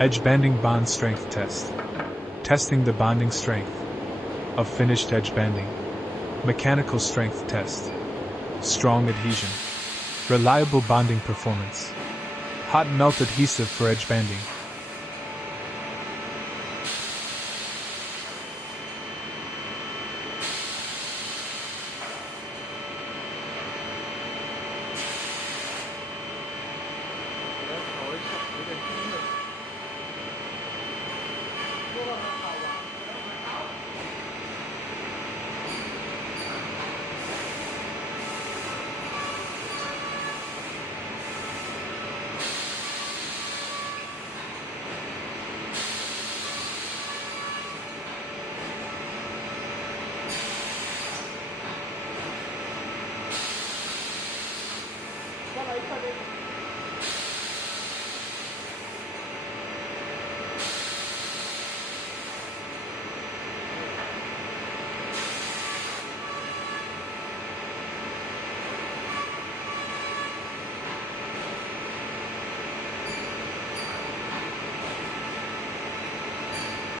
Edgebanding bond strength test. Testing the bonding strength of finished edge banding. Mechanical strength test. Strong adhesion. Reliable bonding performance. Hot melt adhesive for edge banding.